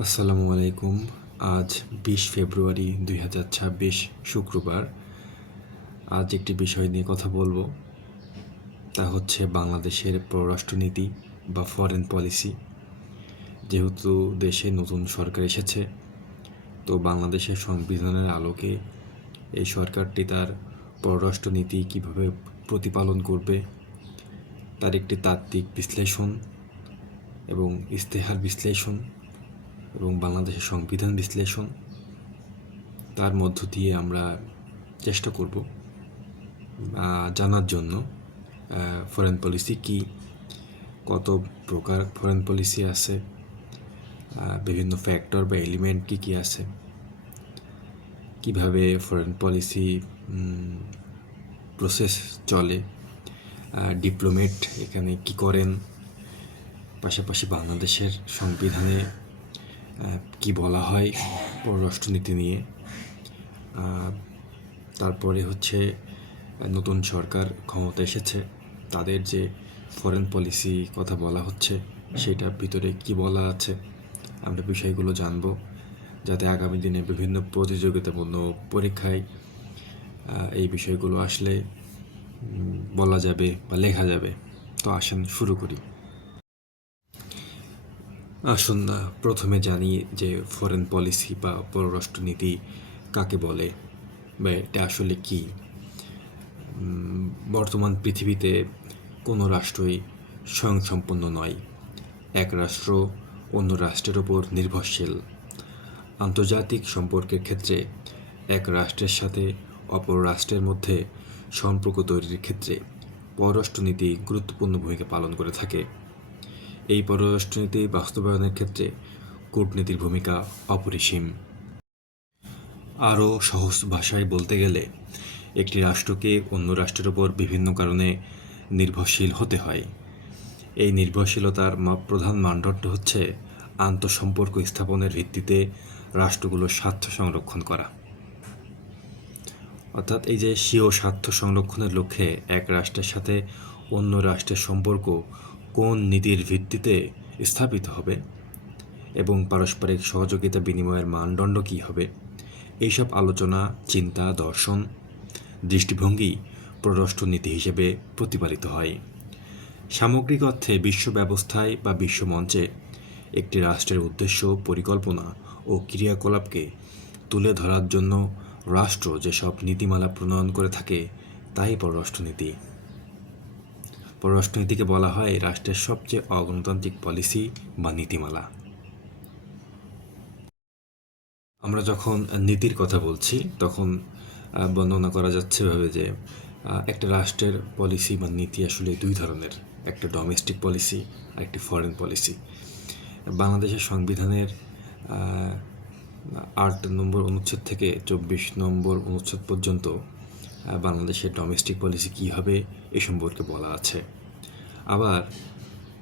আসসালামু আলাইকুম। আজ ২০ ফেব্রুয়ারি ২০২৬ শুক্রবার। আজ একটি বিষয় নিয়ে কথা বলবো, তা হচ্ছে বাংলাদেশের পররাষ্ট্রনীতি বা ফরেন পলিসি। যেহেতু দেশে নতুন সরকার এসেছে, তো বাংলাদেশের সংবিধানের আলোকে এই সরকারটি তার পররাষ্ট্রনীতি কীভাবে প্রতিপালন করবে, তার একটি তাত্ত্বিক বিশ্লেষণ এবং ইস্তেহার বিশ্লেষণ এবং বাংলাদেশের সংবিধান বিশ্লেষণ, তার মধ্য দিয়ে আমরা চেষ্টা করব জানার জন্য ফরেন পলিসি কী, কত প্রকার ফরেন পলিসি আছে, বিভিন্ন ফ্যাক্টর বা এলিমেন্ট কী কী আছে, কিভাবে ফরেন পলিসি প্রসেস চলে, ডিপ্লোমেট এখানে কি করেন, পাশাপাশি বাংলাদেশের সংবিধানে কি বলা হয় পররাষ্ট্রনীতি নিয়ে। তারপরে হচ্ছে নতুন সরকার ক্ষমতা এসেছে, তাদের যে ফরেন পলিসি কথা বলা হচ্ছে সেটার ভিতরে কি বলা আছে, আমরা বিষয়গুলো জানব, যাতে আগামী দিনে বিভিন্ন প্রতিযোগিতাপূর্ণ পরীক্ষায় এই বিষয়গুলো আসলে বলা যাবে বা লেখা যাবে। তো আসেন শুরু করি। আসুন প্রথমে জানি যে ফরেন পলিসি বা পররাষ্ট্রনীতি কাকে বলে বা এটা আসলে কী। বর্তমান পৃথিবীতে কোনো রাষ্ট্রই স্বয়ংসম্পন্ন নয়। এক রাষ্ট্র অন্য রাষ্ট্রের ওপর নির্ভরশীল। আন্তর্জাতিক সম্পর্কের ক্ষেত্রে এক রাষ্ট্রের সাথে অপর রাষ্ট্রের মধ্যে সম্পর্ক তৈরির ক্ষেত্রে পররাষ্ট্রনীতি গুরুত্বপূর্ণ ভূমিকা পালন করে থাকে। এই পররাষ্ট্রনীতি বাস্তবায়নের ক্ষেত্রে কূটনীতির ভূমিকা অপরিসীম। আরও সহজ ভাষায় বলতে গেলে একটি রাষ্ট্রকে অন্য রাষ্ট্রের ওপর বিভিন্ন কারণে নির্ভরশীল হতে হয়। এই নির্ভরশীলতার প্রধান মানদণ্ড হচ্ছে আন্তঃসম্পর্ক স্থাপনের ভিত্তিতে রাষ্ট্রগুলোর স্বার্থ সংরক্ষণ করা। অর্থাৎ এই যে স্বীয় স্বার্থ সংরক্ষণের লক্ষ্যে এক রাষ্ট্রের সাথে অন্য রাষ্ট্রের সম্পর্ক কোন নীতির ভিত্তিতে স্থাপিত হবে এবং পারস্পরিক সহযোগিতা বিনিময়ের মানদণ্ড কী হবে, এইসব আলোচনা, চিন্তা, দর্শন, দৃষ্টিভঙ্গি পররাষ্ট্রনীতি হিসেবে প্রতিপালিত হয়। সামগ্রিক অর্থে বিশ্ব ব্যবস্থায় বা বিশ্বমঞ্চে একটি রাষ্ট্রের উদ্দেশ্য, পরিকল্পনা ও ক্রিয়াকলাপকে তুলে ধরার জন্য রাষ্ট্র যেসব নীতিমালা প্রণয়ন করে থাকে তাই পররাষ্ট্রনীতি। পররাষ্ট্রনীতিকে বলা হয় রাষ্ট্রের সবচেয়ে অগণতান্ত্রিক পলিসি বা নীতিমালা। আমরা যখন নীতির কথা বলছি তখন বর্ণনা করা যাচ্ছে ভাবে যে একটা রাষ্ট্রের পলিসি বা নীতি আসলে দুই ধরনের, একটা ডোমেস্টিক পলিসি আর একটি ফরেন পলিসি। বাংলাদেশের সংবিধানের ৮ নম্বর অনুচ্ছেদ থেকে ২৪ নম্বর অনুচ্ছেদ পর্যন্ত বাংলাদেশের ডোমেস্টিক পলিসি কী হবে এ সম্পর্কে বলা আছে। আবার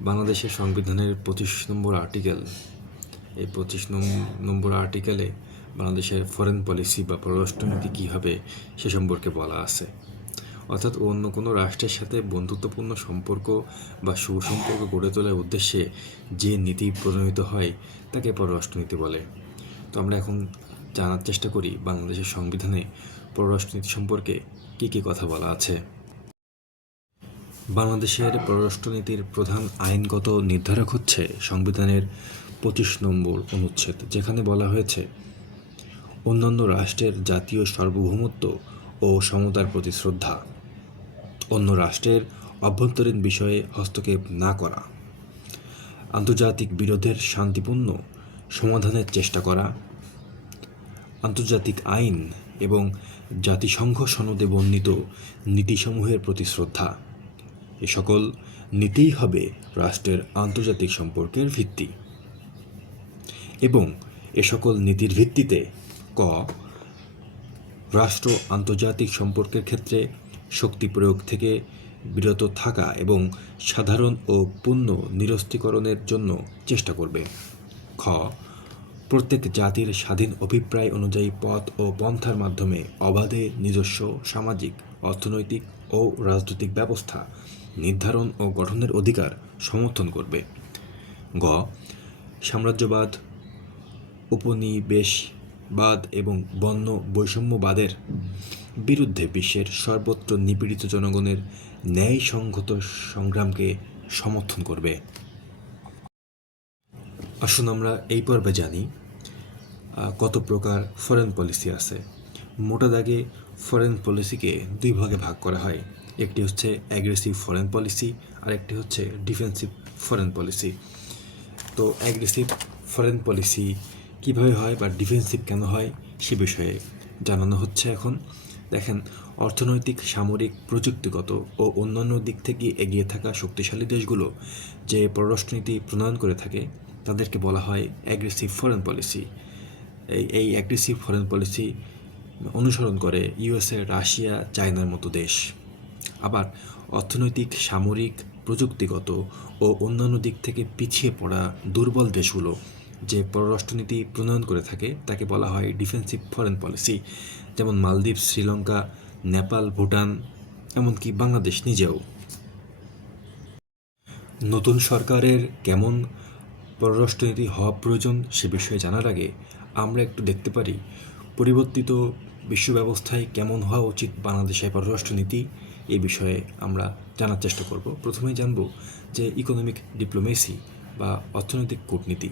বাংলাদেশের সংবিধানের ২৫ নম্বর আর্টিকেল, এই ২৫ নম্বর আর্টিকেলে বাংলাদেশের ফরেন পলিসি বা পররাষ্ট্রনীতি কী হবে সে সম্পর্কে বলা আছে। অর্থাৎ অন্য কোনো রাষ্ট্রের সাথে বন্ধুত্বপূর্ণ সম্পর্ক বা সুসম্পর্ক গড়ে তোলার উদ্দেশ্যে যে নীতি প্রণয়িত হয় তাকে পররাষ্ট্রনীতি বলে। তো আমরা এখন জানার চেষ্টা করি বাংলাদেশের সংবিধানে পররাষ্ট্রনীতি সম্পর্কে কী কী কথা বলা আছে। বাংলাদেশের পররাষ্ট্রনীতির প্রধান আইনগত নির্ধারক হচ্ছে সংবিধানের ২৫ নম্বর অনুচ্ছেদ, যেখানে বলা হয়েছে অন্যান্য রাষ্ট্রের জাতীয় সার্বভৌমত্ব ও সমতার প্রতি শ্রদ্ধা, অন্য রাষ্ট্রের অভ্যন্তরীণ বিষয়ে হস্তক্ষেপ না করা, আন্তর্জাতিক বিরোধের শান্তিপূর্ণ সমাধানের চেষ্টা করা, আন্তর্জাতিক আইন এবং জাতিসংঘ সনদে বর্ণিত নীতিসমূহের প্রতি শ্রদ্ধা। এ সকল নীতিই হবে রাষ্ট্রের আন্তর্জাতিক সম্পর্কের ভিত্তি এবং এ সকল নীতির ভিত্তিতে ক রাষ্ট্র আন্তর্জাতিক সম্পর্কের ক্ষেত্রে শক্তি প্রয়োগ থেকে বিরত থাকা এবং সাধারণ ও পূর্ণ নিরস্ত্রীকরণের জন্য চেষ্টা করবে। খ প্রত্যেক জাতির স্বাধীন অভিপ্রায় অনুযায়ী পথ ও পন্থার মাধ্যমে অবাধে নিজস্ব সামাজিক, অর্থনৈতিক ও রাজনৈতিক ব্যবস্থা নির্ধারণ ও গঠনের অধিকার সমর্থন করবে। গ সাম্রাজ্যবাদ উপনিবেশবাদ এবং বর্ণ বৈষম্যবাদের বিরুদ্ধে বিশ্বের সর্বত্র নিপীড়িত জনগণের ন্যায়সঙ্গত সংগ্রামকে সমর্থন করবে। আসুন আমরা এই পর্বে জানি কত প্রকার ফরেন পলিসি আছে। মোটা দাগে ফরেন পলিসিকে দুই ভাগে ভাগ করা হয়। একটি হচ্ছে অ্যাগ্রেসিভ ফরেন পলিসি আর একটি হচ্ছে ডিফেন্সিভ ফরেন পলিসি। তো অ্যাগ্রেসিভ ফরেন পলিসি কীভাবে হয় বা ডিফেন্সিভ কেন হয় সে বিষয়ে জানানো হচ্ছে এখন। দেখেন, অর্থনৈতিক, সামরিক, প্রযুক্তিগত ও অন্যান্য দিক থেকে এগিয়ে থাকা শক্তিশালী দেশগুলো যে পররাষ্ট্রনীতি প্রণয়ন করে থাকে তাদেরকে বলা হয় অ্যাগ্রেসিভ ফরেন পলিসি। এই অ্যাগ্রেসিভ ফরেন পলিসি অনুসরণ করে ইউএসএ, রাশিয়া, চায়নার মতো দেশ। আবার অর্থনৈতিক, সামরিক, প্রযুক্তিগত ও অন্যান্য দিক থেকে পিছিয়ে পড়া দুর্বল দেশগুলো যে পররাষ্ট্রনীতি প্রণয়ন করে থাকে তাকে বলা হয় ডিফেন্সিভ ফরেন পলিসি। যেমন মালদ্বীপ, শ্রীলঙ্কা, নেপাল, ভুটান, এমনকি বাংলাদেশ নিজেও। নতুন সরকারের কেমন পররাষ্ট্রনীতি হওয়া প্রয়োজন সে বিষয়ে জানার আগে আমরা একটু দেখতে পারি পরিবর্তিত বিশ্ব ব্যবস্থায় কেমন হওয়া উচিত বাংলাদেশের পররাষ্ট্রনীতি। এই বিষয়ে আমরা জানার চেষ্টা করব। প্রথমেই জানব যে ইকোনমিক ডিপ্লোমেসি বা অর্থনৈতিক কূটনীতি।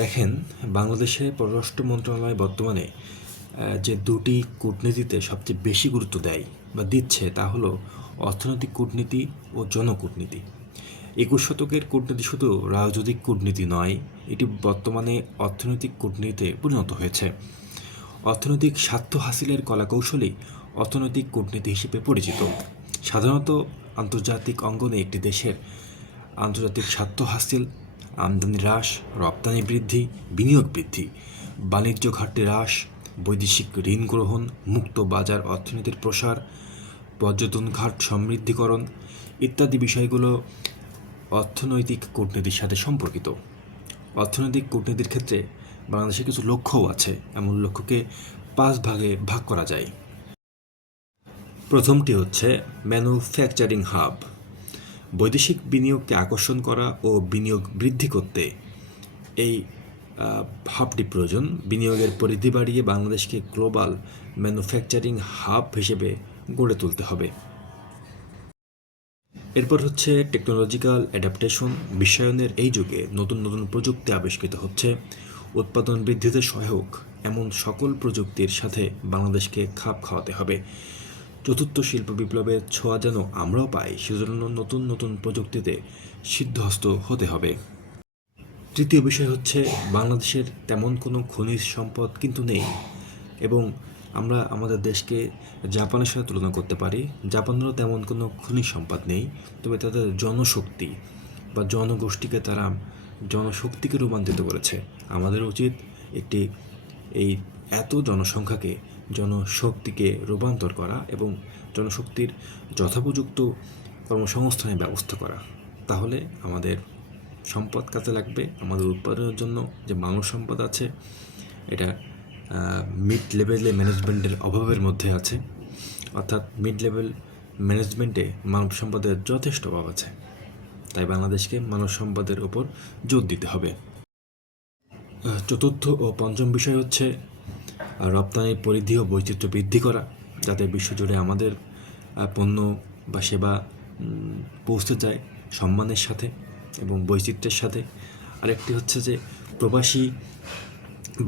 দেখেন, বাংলাদেশের পররাষ্ট্র মন্ত্রণালয় বর্তমানে যে দুটি কূটনীতিতে সবচেয়ে বেশি গুরুত্ব দেয় বা দিচ্ছে তা হলো অর্থনৈতিক কূটনীতি ও জনকূটনীতি। 21 শতকের কূটনীতি শুধু রাজনৈতিক কূটনীতি নয়, এটি বর্তমানে অর্থনৈতিক কূটনীতিতে পরিণত হয়েছে। অর্থনৈতিক স্বার্থ হাসিলের কলাকৌশলই অর্থনৈতিক কূটনীতি হিসেবে পরিচিত। সাধারণত আন্তর্জাতিক অঙ্গনে একটি দেশের আন্তর্জাতিক স্বার্থ হাসিল, আমদানি হ্রাস, রপ্তানি বৃদ্ধি, বিনিয়োগ বৃদ্ধি, বাণিজ্য ঘাটতি হ্রাস, বৈদেশিক ঋণ গ্রহণ, মুক্ত বাজার অর্থনীতির প্রসার, পর্যটন ঘাট সমৃদ্ধিকরণ ইত্যাদি বিষয়গুলো অর্থনৈতিক কূটনীতির সাথে সম্পর্কিত। অর্থনৈতিক কূটনীতির ক্ষেত্রে বাংলাদেশের কিছু লক্ষ্যও আছে। এমন লক্ষ্যকে 5 ভাগে ভাগ করা যায়। প্রথমটি হচ্ছে ম্যানুফ্যাকচারিং হাব। বৈদেশিক বিনিয়োগকে আকর্ষণ করা ও বিনিয়োগ বৃদ্ধি করতে এই হাবটি প্রয়োজন। বিনিয়োগের পরিধি বাড়িয়ে বাংলাদেশকে গ্লোবাল ম্যানুফ্যাকচারিং হাব হিসেবে গড়ে তুলতে হবে। এরপর হচ্ছে টেকনোলজিক্যাল অ্যাডাপ্টেশন। বিশ্বায়নের এই যুগে নতুন নতুন প্রযুক্তি আবিষ্কৃত হচ্ছে। উৎপাদন বৃদ্ধিতে সহায়ক এমন সকল প্রযুক্তির সাথে বাংলাদেশকে খাপ খাওয়াতে হবে। চতুর্থ শিল্প বিপ্লবের ছোঁয়া যেন আমরাও পাই, সেজন্য নতুন নতুন প্রযুক্তিতে সিদ্ধহস্ত হতে হবে। তৃতীয় বিষয় হচ্ছে বাংলাদেশের তেমন কোনো খনিজ সম্পদ কিন্তু নেই এবং আমরা আমাদের দেশকে জাপানের সাথে তুলনা করতে পারি। জাপানেরও তেমন কোনো খনিজ সম্পদ নেই, তবে তাদের জনশক্তি বা তারা জনশক্তিকে রূপান্তরিত করেছে। আমাদের উচিত এই এত জনসংখ্যাকে জনশক্তিকে রূপান্তর করা এবং জনশক্তির যথোপযুক্ত কর্মসংস্থানের ব্যবস্থা করা। তাহলে আমাদের সম্পদ কাজে লাগবে। আমাদের উৎপাদনের জন্য যে মানব সম্পদ আছে এটা মিড লেভেলে ম্যানেজমেন্টের অভাবের মধ্যে আছে, অর্থাৎ মিড লেভেল ম্যানেজমেন্টে মানব সম্পদের যথেষ্ট অভাব আছে। তাই বাংলাদেশকে মানব সম্পদের ওপর জোর দিতে হবে। চতুর্থ ও পঞ্চম বিষয় হচ্ছে রপ্তানির পরিধি ও বৈচিত্র্য বৃদ্ধি করা, যাতে বিশ্বজুড়ে আমাদের পণ্য বা সেবা পৌঁছে যায় সম্মানের সাথে এবং বৈচিত্র্যের সাথে। আরেকটি হচ্ছে যে প্রবাসী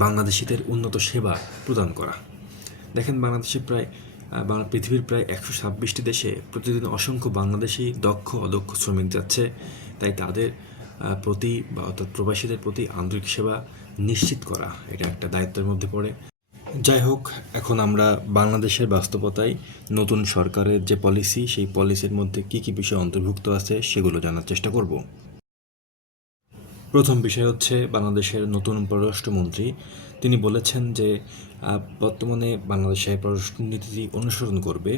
বাংলাদেশিদের উন্নত সেবা প্রদান করা। দেখেন, পৃথিবীর প্রায় 126টি দেশে প্রতিদিন অসংখ্য বাংলাদেশি দক্ষ অদক্ষ শ্রমিক যাচ্ছে। তাই তাদের প্রতি বা অর্থাৎ প্রবাসীদের প্রতি আন্তরিক সেবা নিশ্চিত করা এটা একটা দায়িত্বের মধ্যে পড়ে। যাই হোক, এখন আমরা বাংলাদেশের বাস্তবতায় নতুন সরকারের যে পলিসি সেই পলিসির মধ্যে কী কী বিষয় অন্তর্ভুক্ত আছে সেগুলো জানার চেষ্টা করব। প্রথম বিষয় হচ্ছে বাংলাদেশের নতুন পররাষ্ট্রমন্ত্রী তিনি বলেছেন যে বর্তমানে বাংলাদেশের পররাষ্ট্রনীতি অনুসরণ করবে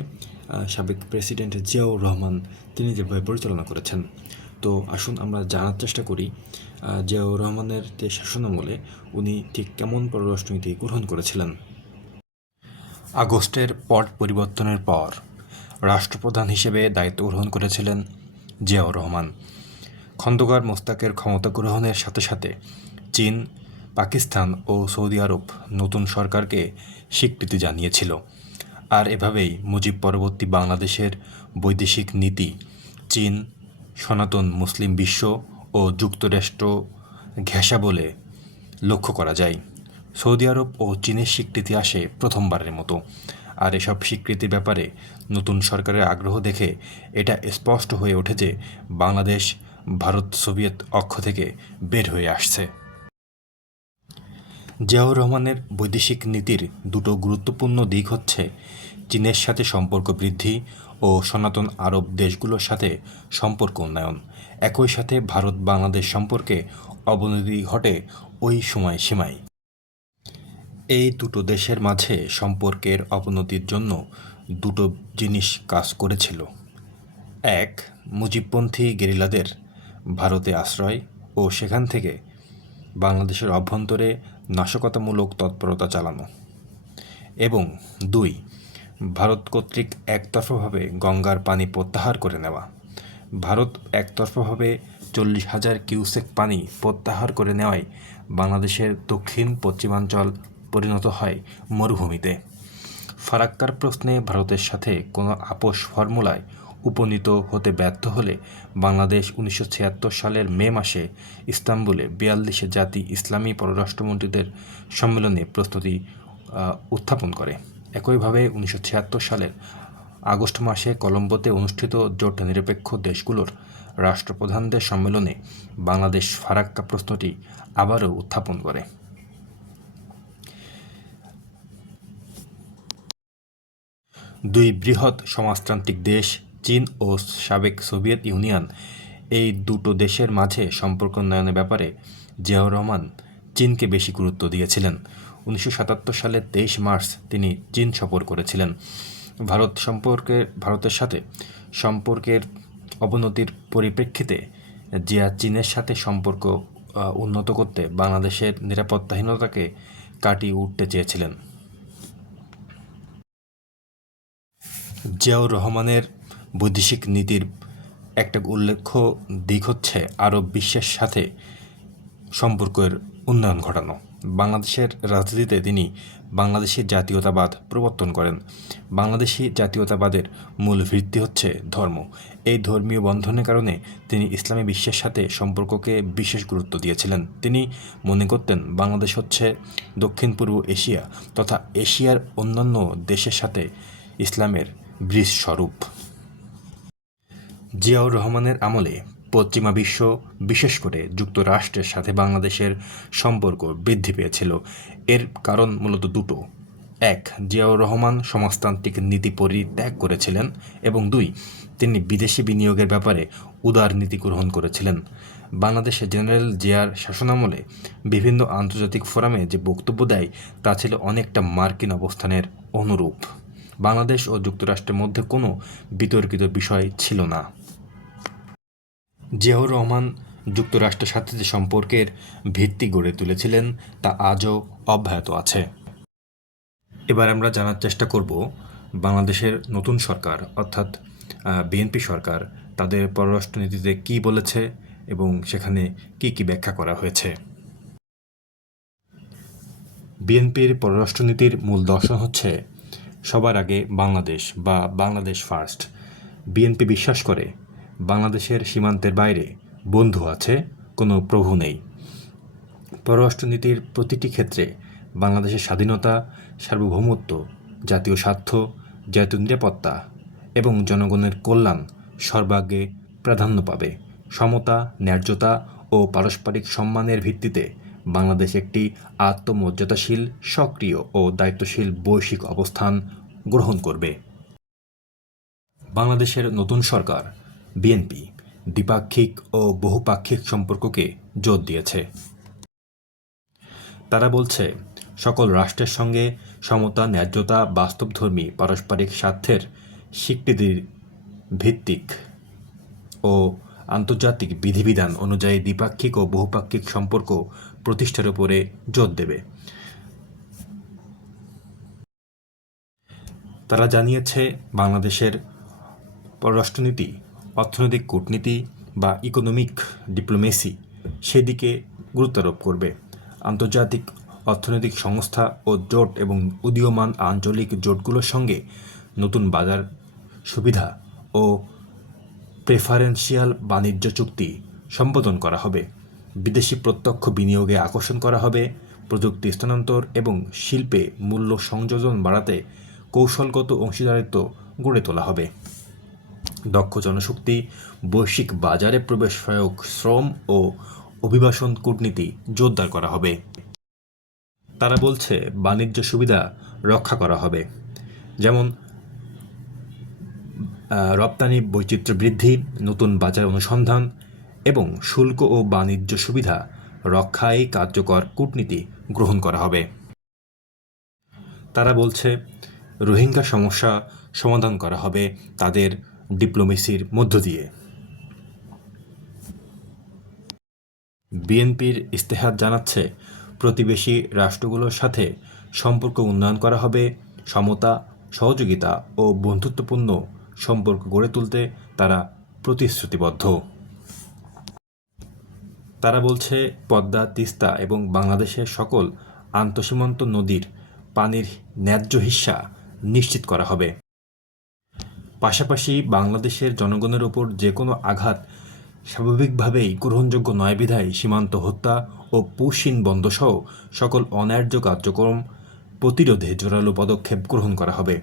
সাবেক প্রেসিডেন্ট জিয়াউর রহমান তিনি যেভাবে পরিচালনা করেছেন। তো আসুন আমরা জানার চেষ্টা করি জিয়াউর রহমানের যে শাসনামলে উনি ঠিক কেমন পররাষ্ট্রনীতি গ্রহণ করেছিলেন। আগস্টের পট পরিবর্তনের পর রাষ্ট্রপ্রধান হিসেবে দায়িত্ব গ্রহণ করেছিলেন জিয়াউর রহমান। খন্দকার মোস্তাকের ক্ষমতা গ্রহণের সাথে সাথে চীন, পাকিস্তান ও সৌদি আরব নতুন সরকারকে স্বীকৃতি জানিয়েছিল। আর এভাবেই মুজিব পরবর্তী বাংলাদেশের বৈদেশিক নীতি চীন, সনাতন মুসলিম বিশ্ব ও যুক্তরাষ্ট্র ঘেঁষা বলে লক্ষ্য করা যায়। সৌদি আরব ও চীনের স্বীকৃতি আসে প্রথমবারের মতো, আর এসব স্বীকৃতির ব্যাপারে নতুন সরকারের আগ্রহ দেখে এটা স্পষ্ট হয়ে ওঠে যে বাংলাদেশ ভারত সোভিয়েত অক্ষ থেকে বের হয়ে আসছে। জিয়াউর রহমানের বৈদেশিক নীতির দুটো গুরুত্বপূর্ণ দিক হচ্ছে চীনের সাথে সম্পর্ক বৃদ্ধি ও সনাতন আরব দেশগুলোর সাথে সম্পর্ক উন্নয়ন। একই সাথে ভারত বাংলাদেশ সম্পর্কে অবনতি ঘটে ওই সময়সীমায়। এই দুটো দেশের মাঝে সম্পর্কের অবনতির জন্য দুটো জিনিস কাজ করেছিল। এক, মুজিবপন্থী গেরিলাদের ভারতে আশ্রয় ও সেখান থেকে বাংলাদেশের অভ্যন্তরে নাশকতামূলক তৎপরতা চালানো, এবং দুই, ভারত কর্তৃক একতরফাভাবে গঙ্গার পানি প্রত্যাহার করে নেওয়া। ভারত একতরফাভাবে 40,000 কিউসেক পানি প্রত্যাহার করে নেওয়ায় বাংলাদেশের দক্ষিণ পশ্চিমাঞ্চল পরিণত হয় মরুভূমিতে। ফারাক্কার প্রশ্নে ভারতের সাথে কোনো আপোষ ফর্মুলায় উপনীত হতে ব্যর্থ হলে বাংলাদেশ 1976 সালের মে মাসে ইস্তাম্বুলে 42 জাতি ইসলামী পররাষ্ট্রমন্ত্রীদের সম্মেলনে প্রস্তুতি উত্থাপন করে। একইভাবে 1976 সালের আগস্ট মাসে কলম্বোতে অনুষ্ঠিত জোট নিরপেক্ষ দেশগুলোর রাষ্ট্রপ্রধানদের সম্মেলনে বাংলাদেশ ফারাক্কা প্রশ্নটি আবারও উত্থাপন করে। দুই বৃহৎ সমাজতান্ত্রিক দেশ চীন ও সাবেক সোভিয়েত ইউনিয়ন, এই দুটো দেশের মাঝে সম্পর্ক উন্নয়নের ব্যাপারে জিয়াউর রহমান চীনকে বেশি গুরুত্ব দিয়েছিলেন। 1977 সালের 23 মার্চ তিনি চীন সফর করেছিলেন। ভারতের সাথে সম্পর্কের অবনতির পরিপ্রেক্ষিতে জিয়া চীনের সাথে সম্পর্ক উন্নত করতে বাংলাদেশের নিরাপত্তাহীনতাকে কাটিয়ে উঠতে চেয়েছিলেন। জিয়াউর রহমানের বৈদেশিক নীতির একটা উল্লেখ্য দিক হচ্ছে আরব বিশ্বের সাথে সম্পর্কের উন্নয়ন ঘটানো। বাংলাদেশের রাজনীতিতে তিনি বাংলাদেশি জাতীয়তাবাদ প্রবর্তন করেন। বাংলাদেশি জাতীয়তাবাদের মূল ভিত্তি হচ্ছে ধর্ম। এই ধর্মীয় বন্ধনের কারণে তিনি ইসলামী বিশ্বের সাথে সম্পর্ককে বিশেষ গুরুত্ব দিয়েছিলেন। তিনি মনে করতেন বাংলাদেশ হচ্ছে দক্ষিণ পূর্ব এশিয়া তথা এশিয়ার অন্যান্য দেশের সাথে ইসলামের ব্রিজ স্বরূপ। জিয়াউর রহমানের আমলে পশ্চিমা বিশ্ব, বিশেষ করে যুক্তরাষ্ট্রের সাথে বাংলাদেশের সম্পর্ক বৃদ্ধি পেয়েছিল। এর কারণ মূলত দুটো। এক, জিয়াউর রহমান সমাজতান্ত্রিক নীতি পরিত্যাগ করেছিলেন, এবং দুই, তিনি বিদেশি বিনিয়োগের ব্যাপারে উদার নীতি গ্রহণ করেছিলেন। বাংলাদেশে জেনারেল জিয়ার শাসনামলে বিভিন্ন আন্তর্জাতিক ফোরামে যে বক্তব্য দেয় তা ছিল অনেকটা মার্কিন অবস্থানের অনুরূপ। বাংলাদেশ ও যুক্তরাষ্ট্রের মধ্যে কোনো বিতর্কিত বিষয় ছিল না। জিয়াউর রহমান যুক্তরাষ্ট্রের সাথে যে সম্পর্কের ভিত্তি গড়ে তুলেছিলেন তা আজও অব্যাহত আছে। এবার আমরা জানার চেষ্টা করব বাংলাদেশের নতুন সরকার অর্থাৎ বিএনপি সরকার তাদের পররাষ্ট্রনীতিতে কী বলেছে এবং সেখানে কি কি ব্যাখ্যা করা হয়েছে। বিএনপির পররাষ্ট্রনীতির মূল দর্শন হচ্ছে সবার আগে বাংলাদেশ বা বাংলাদেশ ফার্স্ট। বিএনপি বিশ্বাস করে বাংলাদেশের সীমান্তের বাইরে বন্ধু আছে, কোনো প্রভু নেই। পররাষ্ট্রনীতির প্রতিটি ক্ষেত্রে বাংলাদেশের স্বাধীনতা, সার্বভৌমত্ব, জাতীয় স্বার্থ, জাতীয় নিরাপত্তা এবং জনগণের কল্যাণ সর্বাগ্রে প্রাধান্য পাবে। সমতা, ন্যায্যতা ও পারস্পরিক সম্মানের ভিত্তিতে বাংলাদেশ একটি আত্মমর্যাদাশীল, সক্রিয় ও দায়িত্বশীল বৈশ্বিক অবস্থান গ্রহণ করবে। বাংলাদেশের নতুন সরকার বিএনপি দ্বিপাক্ষিক ও বহুপাক্ষিক সম্পর্ককে জোর দিয়েছে। তারা বলছে সকল রাষ্ট্রের সঙ্গে সমতা, ন্যায্যতা, বাস্তবধর্মী পারস্পরিক স্বার্থের স্বীকৃতির ভিত্তিক ও আন্তর্জাতিক বিধিবিধান অনুযায়ী দ্বিপাক্ষিক ও বহুপাক্ষিক সম্পর্ক প্রতিষ্ঠার উপরে জোর দেবে। তারা জানিয়েছে বাংলাদেশের পররাষ্ট্রনীতি অর্থনৈতিক কূটনীতি, বা ইকোনমিক ডিপ্লোমেসি সেদিকে গুরুত্বারোপ করবে। আন্তর্জাতিক অর্থনৈতিক সংস্থা ও জোট এবং উদীয়মান আঞ্চলিক জোটগুলোর সঙ্গে নতুন বাজার সুবিধা ও প্রেফারেন্সিয়াল বাণিজ্য চুক্তি সম্পাদন করা হবে। বিদেশি প্রত্যক্ষ বিনিয়োগে আকর্ষণ করা হবে। প্রযুক্তি স্থানান্তর এবং শিল্পে মূল্য সংযোজন বাড়াতে কৌশলগত অংশীদারিত্ব গড়ে তোলা হবে। দক্ষ জনশক্তি, বৈশ্বিক বাজারে প্রবেশ সহায়ক শ্রম ও অভিবাসন কূটনীতি জোরদার করা হবে। তারা বলছে বাণিজ্য সুবিধা রক্ষা করা হবে, যেমন রপ্তানি বৈচিত্র্য বৃদ্ধি, নতুন বাজার অনুসন্ধান এবং শুল্ক ও বাণিজ্য সুবিধা রক্ষায় কার্যকর কূটনীতি গ্রহণ করা হবে। তারা বলছে রোহিঙ্গা সমস্যা সমাধান করা হবে তাদের ডিপ্লোমেসির মধ্য দিয়ে। বিএনপির ইস্তেহার জানাচ্ছে প্রতিবেশী রাষ্ট্রগুলোর সাথে সম্পর্ক উন্নয়ন করা হবে, সমতা, সহযোগিতা ও বন্ধুত্বপূর্ণ সম্পর্ক গড়ে তুলতে তারা প্রতিশ্রুতিবদ্ধ। তারা বলছে পদ্মা, তিস্তা এবং বাংলাদেশের সকল আন্তঃসীমান্ত নদীর পানির ন্যায্য হিস্যা নিশ্চিত করা হবে। পাশাপাশি বাংলাদেশের জনগণের ওপর যে কোনো আঘাত স্বাভাবিকভাবেই গ্রহণযোগ্য নয় বিধায় সীমান্ত হত্যা ও পুশিন বন্ধসহ সকল অন্যায্য কার্যক্রম প্রতিরোধে জোরালো পদক্ষেপ গ্রহণ করা হবে।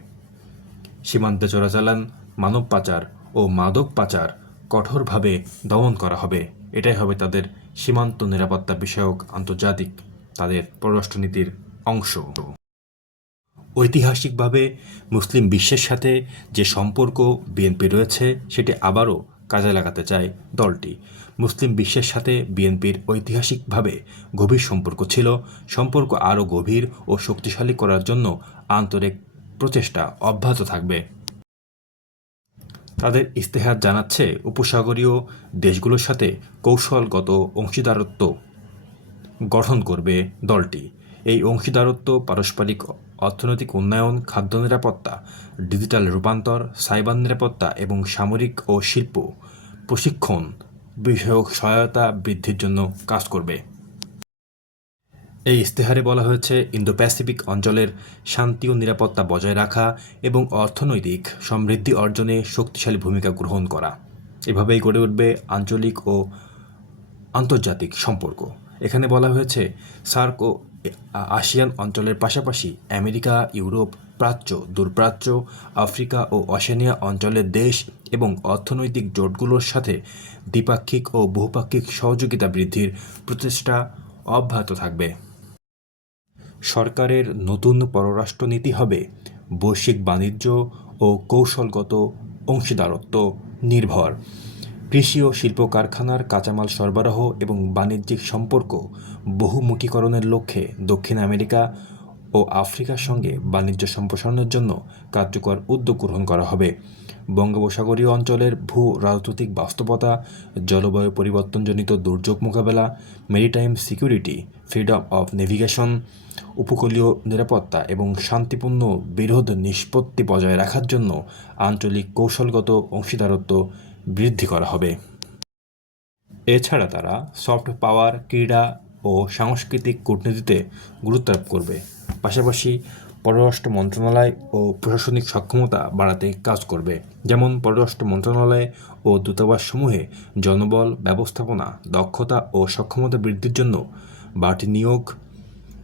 সীমান্তে চোরাচালান, মানব পাচার ও মাদক পাচার কঠোরভাবে দমন করা হবে। এটাই হবে তাদের সীমান্ত নিরাপত্তা বিষয়ক আন্তর্জাতিক তাদের পররাষ্ট্রনীতির অংশ। ঐতিহাসিকভাবে মুসলিম বিশ্বের সাথে যে সম্পর্ক বিএনপি রয়েছে সেটি আবারও কাজে লাগাতে চায় দলটি। মুসলিম বিশ্বের সাথে বিএনপির ঐতিহাসিকভাবে গভীর সম্পর্ক ছিল। সম্পর্ক আরও গভীর ও শক্তিশালী করার জন্য আন্তরিক প্রচেষ্টা অব্যাহত থাকবে। তাদের ইস্তেহার জানাচ্ছে উপসাগরীয় দেশগুলোর সাথে কৌশলগত অংশীদারত্ব গঠন করবে দলটি। এই অংশীদারত্ব পারস্পরিক অর্থনৈতিক উন্নয়ন, খাদ্য নিরাপত্তা, ডিজিটাল রূপান্তর, সাইবার নিরাপত্তা এবং সামরিক ও শিল্প প্রশিক্ষণ বিষয়ক সহায়তা বৃদ্ধির জন্য কাজ করবে। এই ইস্তেহারে বলা হয়েছে ইন্দো প্যাসিফিক অঞ্চলের শান্তি ও নিরাপত্তা বজায় রাখা এবং অর্থনৈতিক সমৃদ্ধি অর্জনে শক্তিশালী ভূমিকা গ্রহণ করা। এভাবেই গড়ে উঠবে আঞ্চলিক ও আন্তর্জাতিক সম্পর্ক। এখানে বলা হয়েছে সার্ক ও আসিয়ান অঞ্চলের পাশাপাশি আমেরিকা, ইউরোপ, প্রাচ্য, দূরপ্রাচ্য, আফ্রিকা ও ওশেনিয়া অঞ্চলের দেশ এবং অর্থনৈতিক জোটগুলোর সাথে দ্বিপাক্ষিক ও বহুপাক্ষিক সহযোগিতা বৃদ্ধির প্রচেষ্টা অব্যাহত থাকবে। সরকারের নতুন পররাষ্ট্রনীতি হবে বৈশ্বিক বাণিজ্য ও কৌশলগত অংশীদারত্ব নির্ভর। কৃষি ও শিল্প কারখানার কাঁচামাল সরবরাহ এবং বাণিজ্যিক সম্পর্ক বহুমুখীকরণের লক্ষ্যে দক্ষিণ আমেরিকা ও আফ্রিকার সঙ্গে বাণিজ্য সম্প্রসারণের জন্য কার্যকর উদ্যোগ গ্রহণ করা হবে। বঙ্গোপসাগরীয় অঞ্চলের ভূ রাজনৈতিক বাস্তবতা, জলবায়ু পরিবর্তনজনিত দুর্যোগ মোকাবেলা, maritime security, freedom of navigation, উপকূলীয় নিরাপত্তা এবং শান্তিপূর্ণ বিরোধ নিষ্পত্তি বজায় রাখার জন্য আঞ্চলিক কৌশলগত অংশীদারত্ব বৃদ্ধি করা হবে। এছাড়া তারা সফট পাওয়ার, ক্রীড়া ও সাংস্কৃতিক কূটনীতিতে গুরুত্বারোপ করবে। পাশাপাশি পররাষ্ট্র মন্ত্রণালয় ও প্রশাসনিক সক্ষমতা বাড়াতে কাজ করবে, যেমন পররাষ্ট্র মন্ত্রণালয় ও দূতাবাসসমূহে জনবল ব্যবস্থাপনা, দক্ষতা ও সক্ষমতা বৃদ্ধির জন্য বাড়তি নিয়োগ,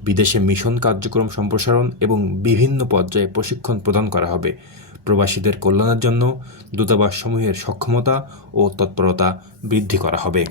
বিদেশে মিশন কার্যক্রম সম্প্রসারণ এবং বিভিন্ন পর্যায়ে প্রশিক্ষণ প্রদান করা হবে। প্রবাসীদের কল্যাণের জন্য দূতাবাসসমূহের সক্ষমতা ও তৎপরতা বৃদ্ধি করা হবে।